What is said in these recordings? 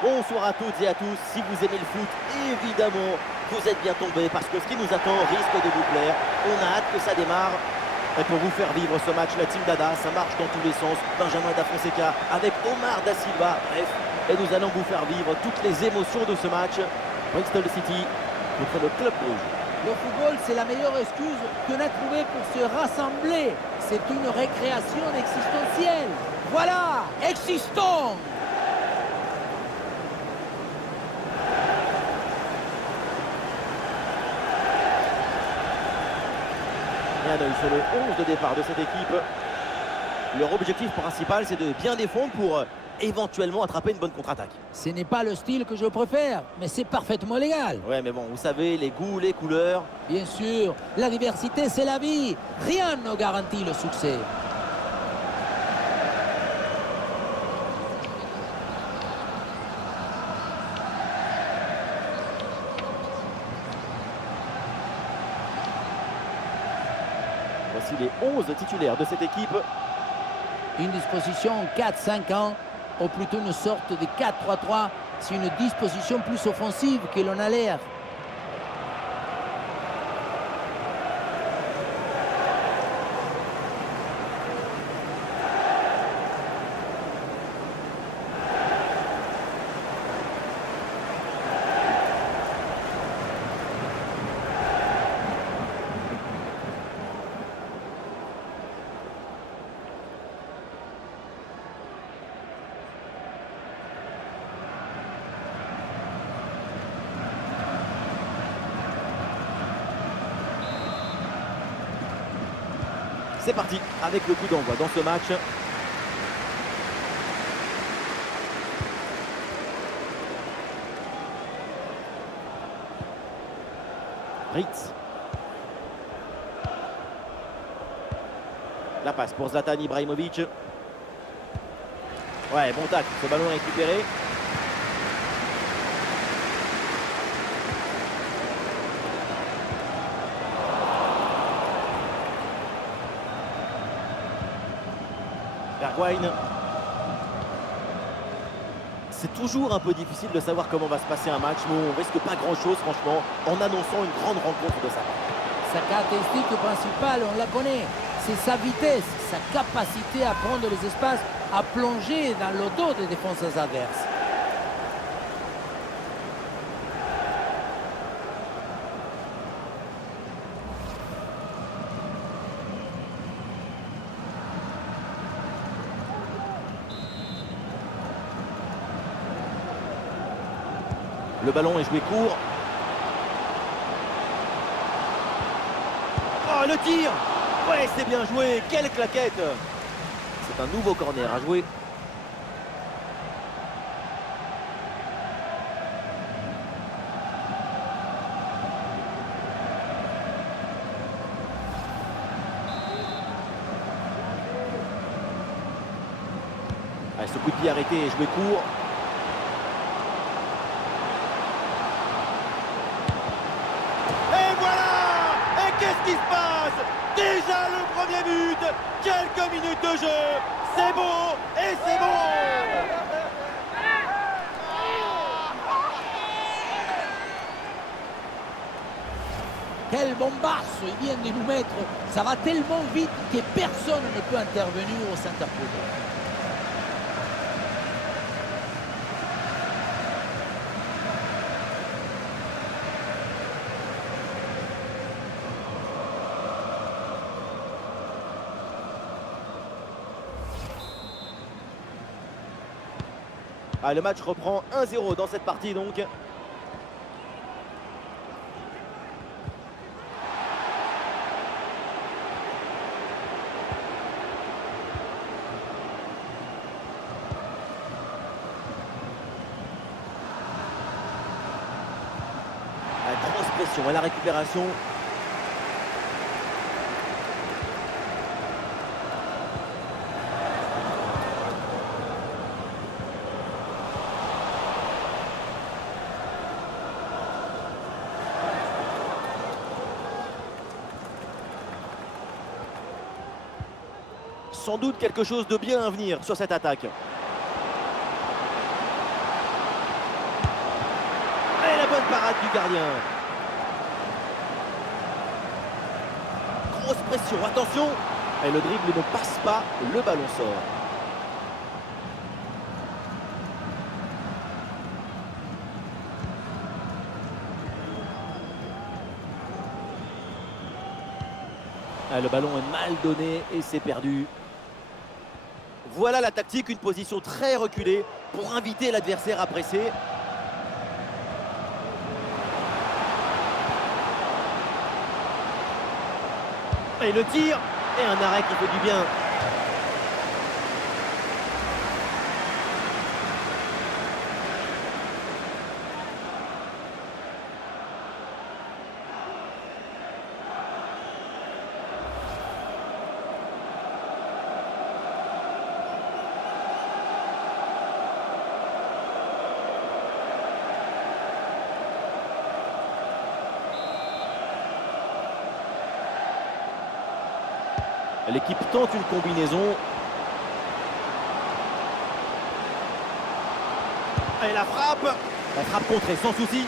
Bonsoir à toutes et à tous. Si vous aimez le foot, évidemment, vous êtes bien tombés parce que ce qui nous attend risque de vous plaire. On a hâte que ça démarre. Et pour vous faire vivre ce match, la team Dada, ça marche dans tous les sens. Benjamin Da Fonseca avec Omar Da Silva. Bref, et nous allons vous faire vivre toutes les émotions de ce match. Bristol City contre le Club Rouge. Le football, c'est la meilleure excuse qu'on a trouvée pour se rassembler. C'est une récréation existentielle. Voilà, existons! Et un œil sur le 11 de départ de cette équipe. Leur objectif principal, c'est de bien défendre pour éventuellement attraper une bonne contre-attaque. Ce n'est pas le style que je préfère, mais c'est parfaitement légal. Ouais, mais bon, vous savez, les goûts, les couleurs. Bien sûr, la diversité, c'est la vie. Rien ne garantit le succès. Voici les 11 titulaires de cette équipe. Une disposition 4-5-1, ou plutôt une sorte de 4-3-3. C'est une disposition plus offensive que l'on a l'air. C'est parti avec le coup d'envoi dans ce match. Ritz. La passe pour Zlatan Ibrahimovic. Ouais, bon tacle, ce ballon est récupéré. Bergwijn. C'est toujours un peu difficile de savoir comment va se passer un match, mais on risque pas grand-chose, franchement, en annonçant une grande rencontre de sa part. Sa caractéristique principale, on la connaît, c'est sa vitesse, sa capacité à prendre les espaces, à plonger dans le dos des défenseurs adverses. Le ballon est joué court. Oh, le tir! Ouais, c'est bien joué. Quelle claquette! C'est un nouveau corner à jouer. Ah, ce coup de pied arrêté est joué court. Qu'est-ce qui se passe? Déjà le premier but. Quelques minutes de jeu. C'est beau et c'est bon. Quel bombasso il vient de nous mettre. Ça va tellement vite que personne ne peut intervenir au centre poteau. Ah, le match reprend 1-0 dans cette partie donc. La grosse pression à la récupération. Sans doute quelque chose de bien à venir sur cette attaque. bonne parade du gardien. Grosse pression, attention. Et le dribble ne passe pas, le ballon sort. Ah, le ballon est mal donné et c'est perdu. Voilà la tactique, une position très reculée pour inviter l'adversaire à presser. Et le tir, et un arrêt qui fait du bien. L'équipe tente une combinaison. Et la frappe contrée sans souci.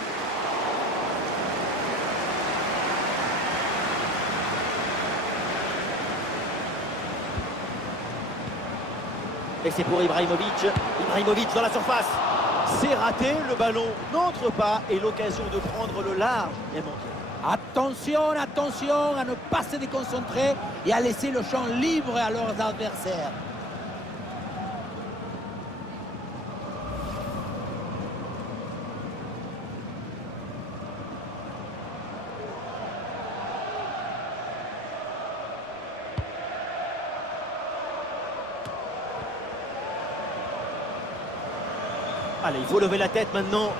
Et c'est pour Ibrahimovic. Ibrahimovic dans la surface. C'est raté, le ballon n'entre pas et l'occasion de prendre le large est manquée. Attention, attention à ne pas se déconcentrer et à laisser le champ libre à leurs adversaires. Allez, il faut lever la tête maintenant.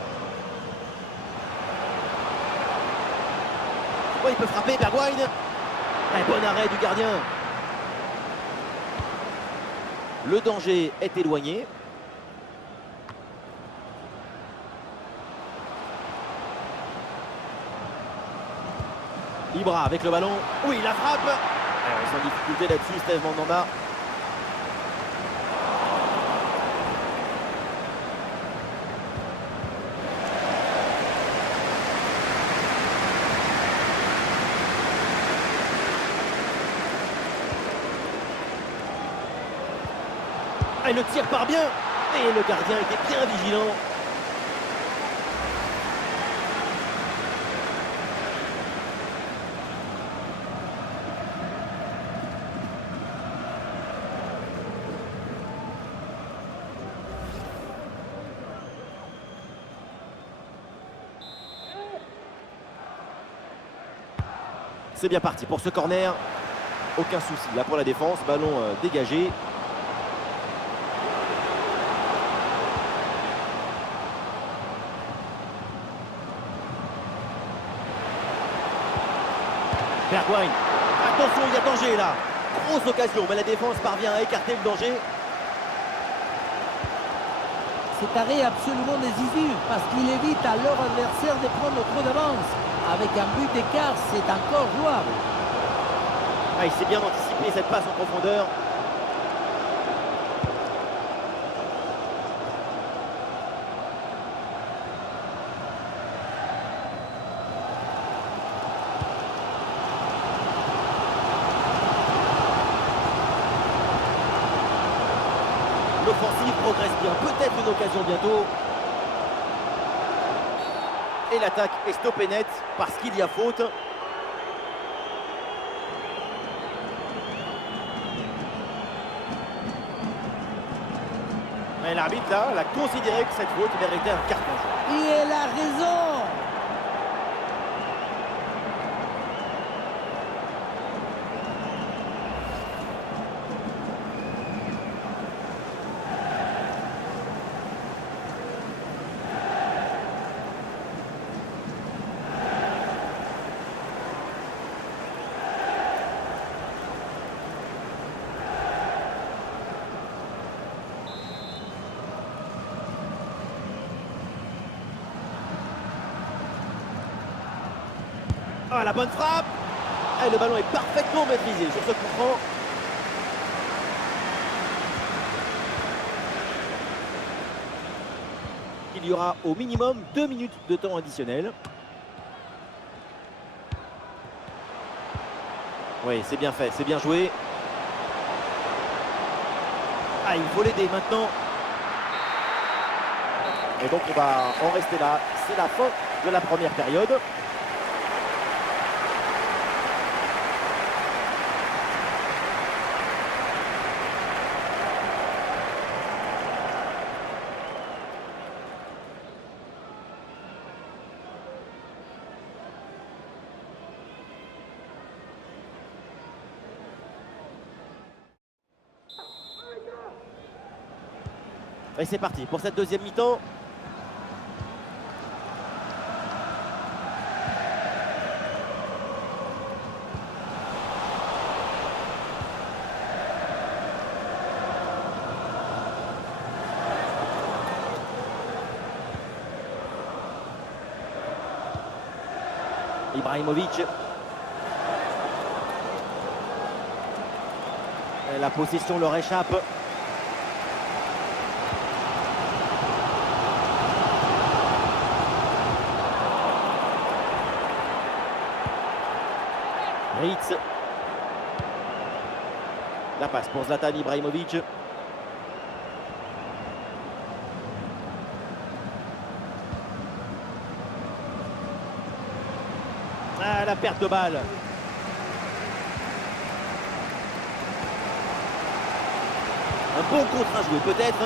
Oh, il peut frapper, Bergwijn. Un bon arrêt du gardien. Le danger est éloigné. Ibra avec le ballon. Oui, la frappe. Sans difficulté là-dessus, Steve Mandanda. Et le tir part bien. Et le gardien était bien vigilant. C'est bien parti pour ce corner. Aucun souci là pour la défense. Ballon dégagé. Bergwijn. Attention, il y a danger là. Grosse occasion, mais la défense parvient à écarter le danger. Cet arrêt est absolument décisif parce qu'il évite à leur adversaire de prendre trop d'avance. Avec un but d'écart, c'est encore jouable. Ah, il s'est bien anticipé cette passe en profondeur. L'offensive progresse bien, peut-être une occasion bientôt. Et l'attaque est stoppée net parce qu'il y a faute. Mais l'arbitre là, elle a considéré que cette faute méritait un carton jaune. Et elle a raison. Ah, la bonne frappe. Et le ballon est parfaitement maîtrisé sur ce coup franc. qu'il y aura au minimum 2 minutes de temps additionnel. Oui, c'est bien fait, c'est bien joué. Ah, il faut l'aider maintenant. Et donc on va en rester là. C'est la fin de la première période. Et c'est parti pour cette deuxième mi-temps. Ibrahimovic. Et la possession leur échappe. Ritz. La passe pour Zlatan Ibrahimovic. Ah, la perte de balle. Un bon contre à jouer peut-être.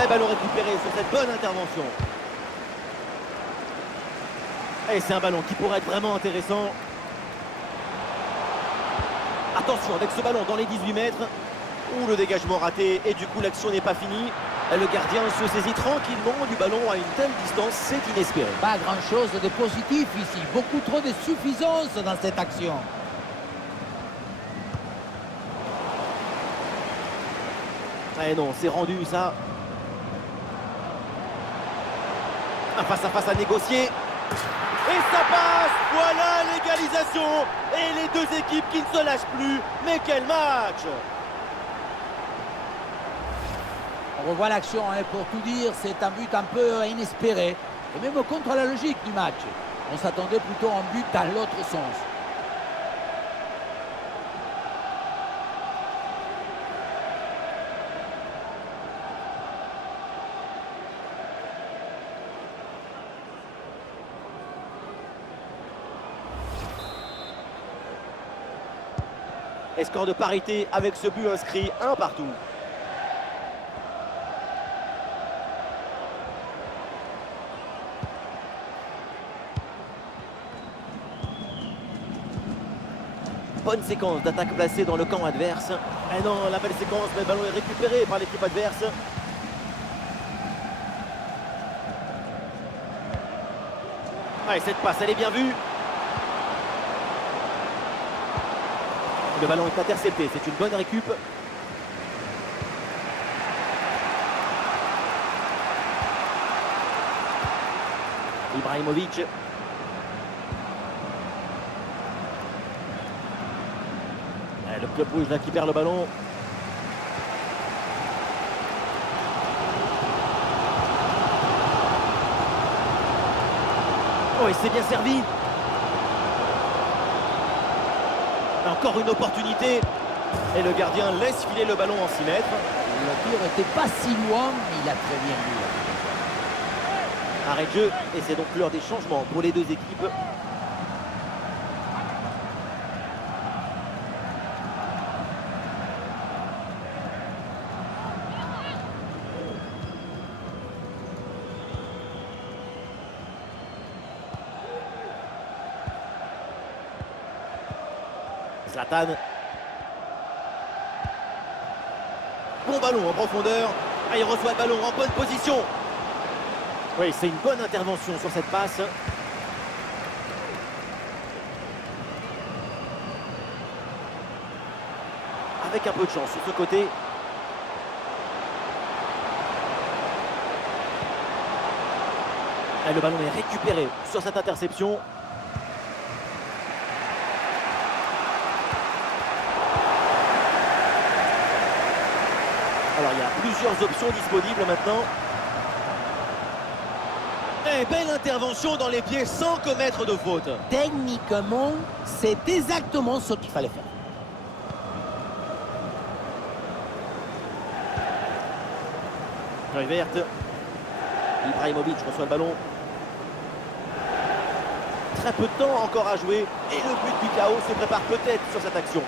Et ballon récupéré sur cette bonne intervention. Et c'est un ballon qui pourrait être vraiment intéressant. Attention avec ce ballon dans les 18 mètres. Ouh, le dégagement raté et du coup l'action n'est pas finie. Et le gardien se saisit tranquillement du ballon à une telle distance, c'est inespéré. Pas grand-chose de positif ici. Beaucoup trop de suffisance dans cette action. Eh non, c'est rendu ça. Un face-à-face à négocier. Et ça passe. Voilà l'égalisation. Et les deux équipes qui ne se lâchent plus. Mais quel match! On revoit l'action, hein, pour tout dire, c'est un but un peu inespéré. Et même contre la logique du match. On s'attendait plutôt à un but dans l'autre sens. Et score de parité avec ce but inscrit, 1 partout. Bonne séquence d'attaque placée dans le camp adverse. Et non, la belle séquence, mais le ballon est récupéré par l'équipe adverse. Ah, et cette passe, elle est bien vue. Le ballon est intercepté, c'est une bonne récup. Ibrahimovic. Le club rouge là qui perd le ballon. Oh, il s'est bien servi. Encore une opportunité. Et le gardien laisse filer le ballon en 6 mètres. Le tir n'était pas si loin, mais il a très bien vu. Arrêt de jeu. Et c'est donc l'heure des changements pour les deux équipes. Zlatan. Bon ballon en profondeur. Ah, il reçoit le ballon en bonne position. Oui, c'est une bonne intervention sur cette passe. Avec un peu de chance sur ce côté. Et le ballon est récupéré sur cette interception. Alors il y a plusieurs options disponibles maintenant. Et belle intervention dans les pieds sans commettre de faute. Techniquement, c'est exactement ce qu'il fallait faire. Verte. Ibrahimovic reçoit le ballon. Très peu de temps encore à jouer. Et le but du chaos se prépare peut-être sur cette action.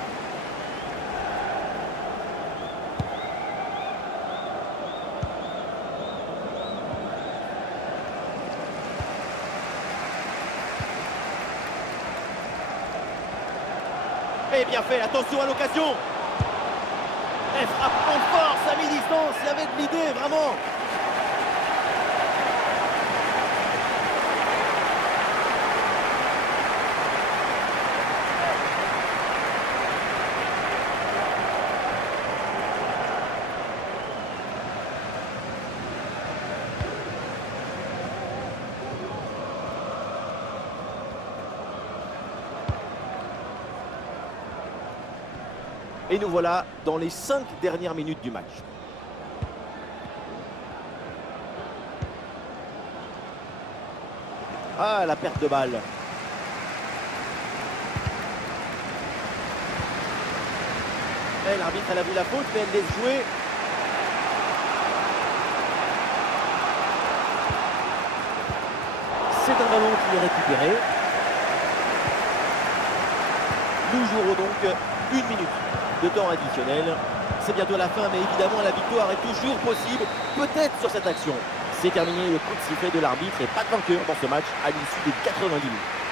Et bien fait, attention à l'occasion. Et frappe en force à mi-distance, il y avait de l'idée, vraiment. Et nous voilà dans les 5 dernières minutes du match. Ah, la perte de balle. Et l'arbitre, elle a vu la faute, mais elle laisse jouer. C'est un ballon qui est récupéré. Nous jouerons donc 1 minute de temps additionnel. C'est bientôt la fin, mais évidemment la victoire est toujours possible, peut-être sur cette action. C'est terminé, le coup de sifflet de l'arbitre et pas de vainqueur dans ce match à l'issue des 90 minutes.